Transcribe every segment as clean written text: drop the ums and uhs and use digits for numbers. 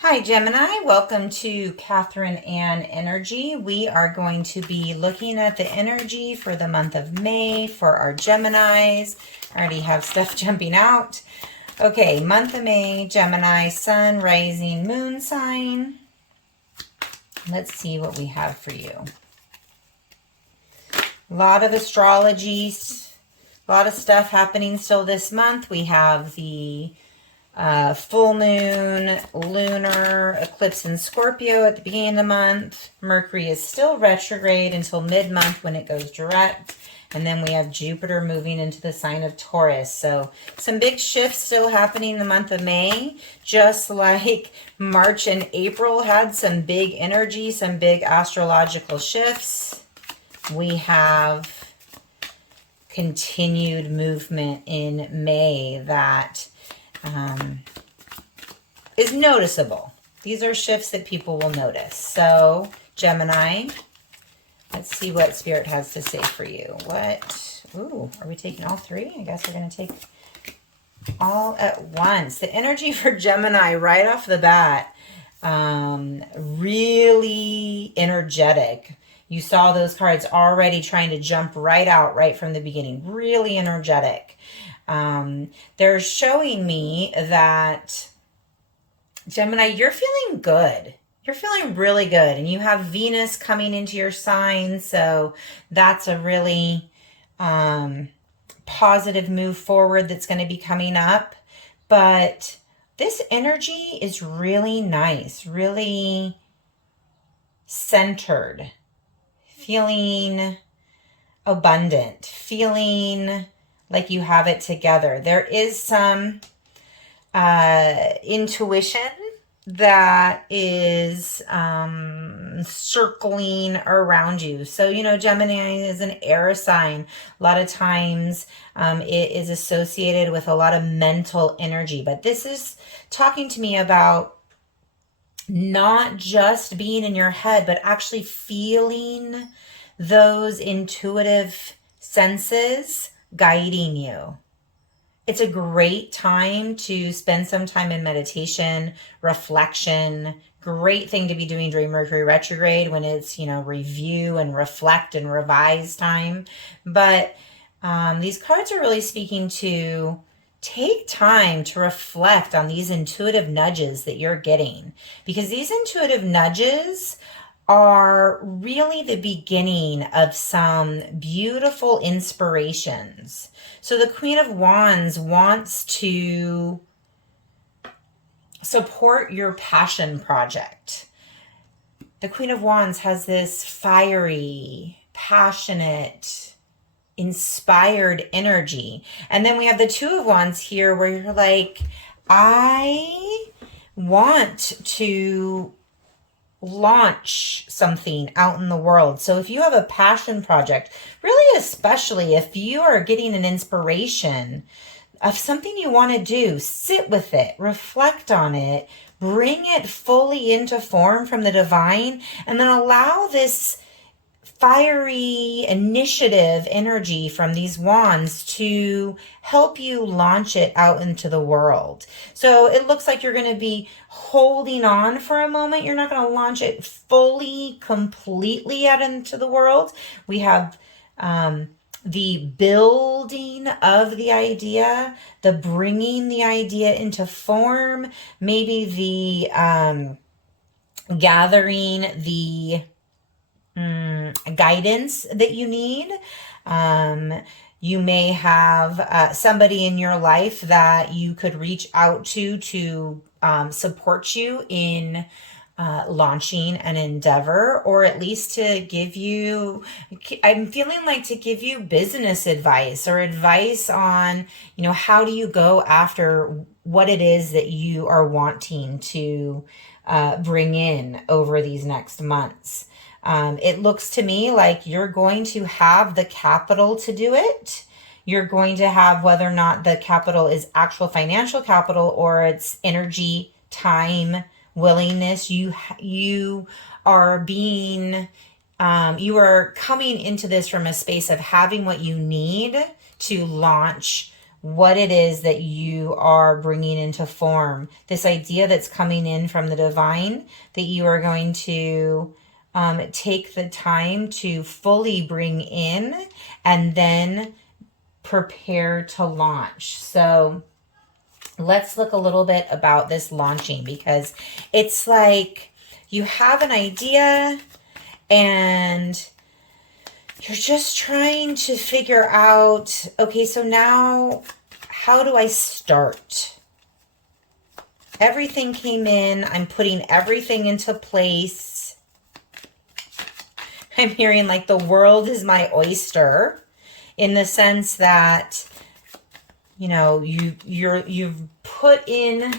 Hi Gemini, welcome to Catherine Ann Energy. We are going to be looking at the energy for the month of May for our Geminis. I already have stuff jumping out. Okay, month of May, Gemini, Sun, Rising, Moon sign. Let's see what we have for you. A lot of astrology, a lot of stuff happening still this month. We have the full moon, lunar eclipse in Scorpio at the beginning of the month. Mercury is still retrograde until mid-month when it goes direct. And then we have Jupiter moving into the sign of Taurus. So some big shifts still happening in the month of May, just like March and April had some big energy, some big astrological shifts. We have continued movement in May that is noticeable. These are shifts that people will notice. So, Gemini, let's see what Spirit has to say for you. Ooh, are we taking all three? I guess we're going to take all at once. The energy for Gemini right off the bat, really energetic. You saw those cards already trying to jump right out right from the beginning. Really energetic. They're showing me that, Gemini, you're feeling good. You're feeling really good. And you have Venus coming into your sign. So that's a really positive move forward that's going to be coming up. But this energy is really nice, really centered, feeling abundant, feeling like you have it together. There is some intuition that is circling around you. So, Gemini is an air sign. A lot of times it is associated with a lot of mental energy. But this is talking to me about not just being in your head, but actually feeling those intuitive senses guiding you. It's a great time to spend some time in meditation, reflection. Great thing to be doing during Mercury retrograde when it's, review and reflect and revise time. But these cards are really speaking to take time to reflect on these intuitive nudges that you're getting, because these intuitive nudges are really the beginning of some beautiful inspirations. So the Queen of Wands wants to support your passion project. The Queen of Wands has this fiery, passionate, inspired energy. And then we have the Two of Wands here where you're like, I want to launch something out in the world. So if you have a passion project, really especially if you are getting an inspiration of something you want to do, sit with it, reflect on it, bring it fully into form from the divine, and then allow this fiery initiative energy from these wands to help you launch it out into the world. So it looks like you're going to be holding on for a moment. You're not going to launch it fully, completely out into the world. We have the building of the idea, the bringing the idea into form, maybe the gathering the guidance that you need. You may have somebody in your life that you could reach out to support you in launching an endeavor, or at least to give you, I'm feeling like to give you business advice or advice on, how do you go after what it is that you are wanting to bring in over these next months. It looks to me like you're going to have the capital to do it. You're going to have, whether or not the capital is actual financial capital or it's energy, time, willingness, you are being, you are coming into this from a space of having what you need to launch what it is that you are bringing into form. This idea that's coming in from the divine that you are going to take the time to fully bring in and then prepare to launch. So let's look a little bit about this launching, because it's like you have an idea and you're just trying to figure out, okay, so now how do I start? Everything came in. I'm putting everything into place. I'm hearing like the world is my oyster, in the sense that, you know, you've put in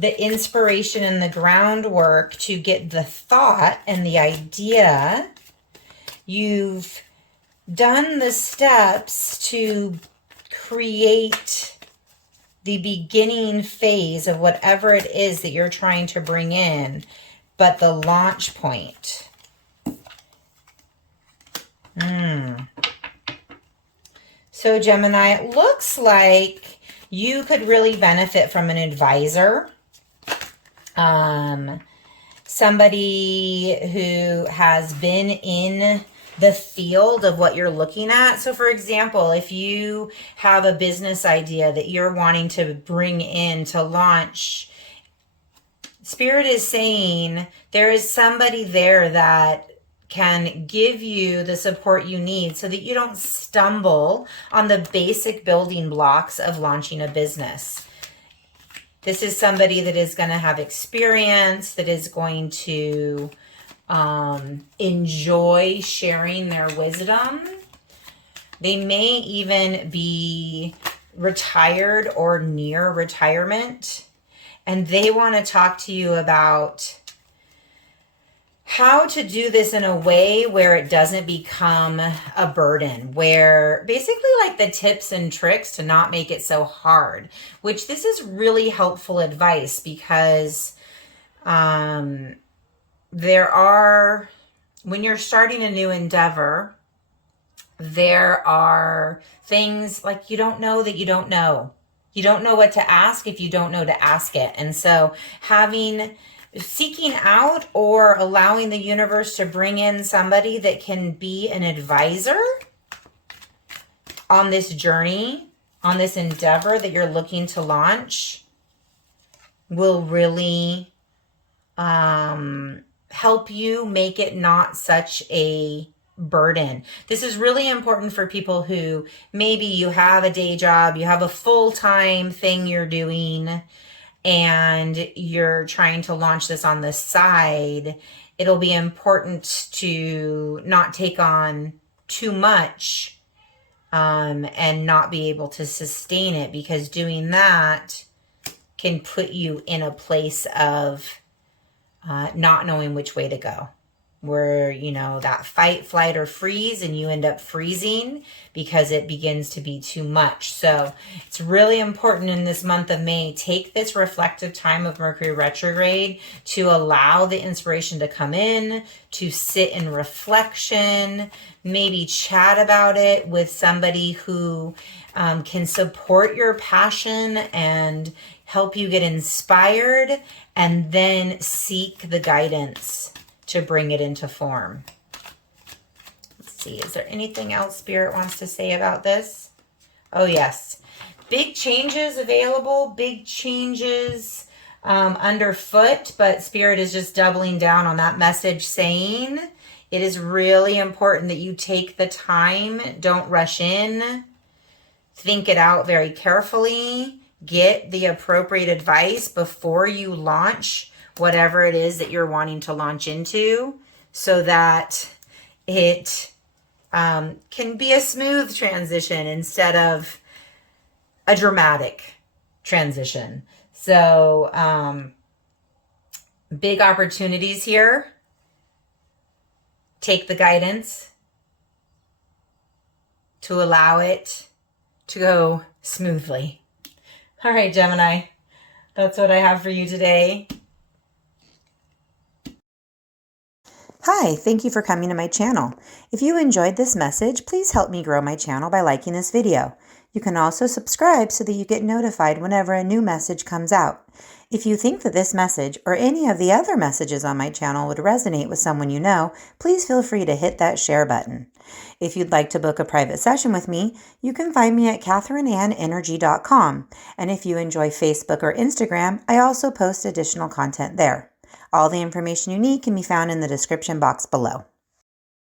the inspiration and the groundwork to get the thought and the idea. You've done the steps to create the beginning phase of whatever it is that you're trying to bring in, but the launch point. So Gemini, it looks like you could really benefit from an advisor. Somebody who has been in the field of what you're looking at. So for example, if you have a business idea that you're wanting to bring in to launch, Spirit is saying there is somebody there that can give you the support you need so that you don't stumble on the basic building blocks of launching a business. This is somebody that is going to have experience, that is going to enjoy sharing their wisdom. They may even be retired or near retirement, and they want to talk to you about how to do this in a way where it doesn't become a burden, where basically like the tips and tricks to not make it so hard, which this is really helpful advice, because there are, when you're starting a new endeavor, there are things like you don't know that you don't know. You don't know what to ask if you don't know to ask it. And so seeking out or allowing the universe to bring in somebody that can be an advisor on this journey, on this endeavor that you're looking to launch, will really help you make it not such a burden. This is really important for people who maybe you have a day job, you have a full-time thing you're doing, and you're trying to launch this on the side. It'll be important to not take on too much and not be able to sustain it, because doing that can put you in a place of not knowing which way to go, where, you know, that fight, flight, or freeze, and you end up freezing because it begins to be too much. So it's really important in this month of May, take this reflective time of Mercury retrograde to allow the inspiration to come in, to sit in reflection, maybe chat about it with somebody who can support your passion and help you get inspired, and then seek the guidance to bring it into form. Let's see, is there anything else Spirit wants to say about this? Oh yes, big changes available, big changes underfoot, but Spirit is just doubling down on that message, saying it is really important that you take the time, don't rush in, think it out very carefully, get the appropriate advice before you launch whatever it is that you're wanting to launch into, so that it can be a smooth transition instead of a dramatic transition. So big opportunities here. Take the guidance to allow it to go smoothly. All right, Gemini, that's what I have for you today. Hi, thank you for coming to my channel. If you enjoyed this message, please help me grow my channel by liking this video. You can also subscribe so that you get notified whenever a new message comes out. If you think that this message or any of the other messages on my channel would resonate with someone you know, please feel free to hit that share button. If you'd like to book a private session with me, you can find me at katherineannenergy.com. And if you enjoy Facebook or Instagram, I also post additional content there. All the information you need can be found in the description box below.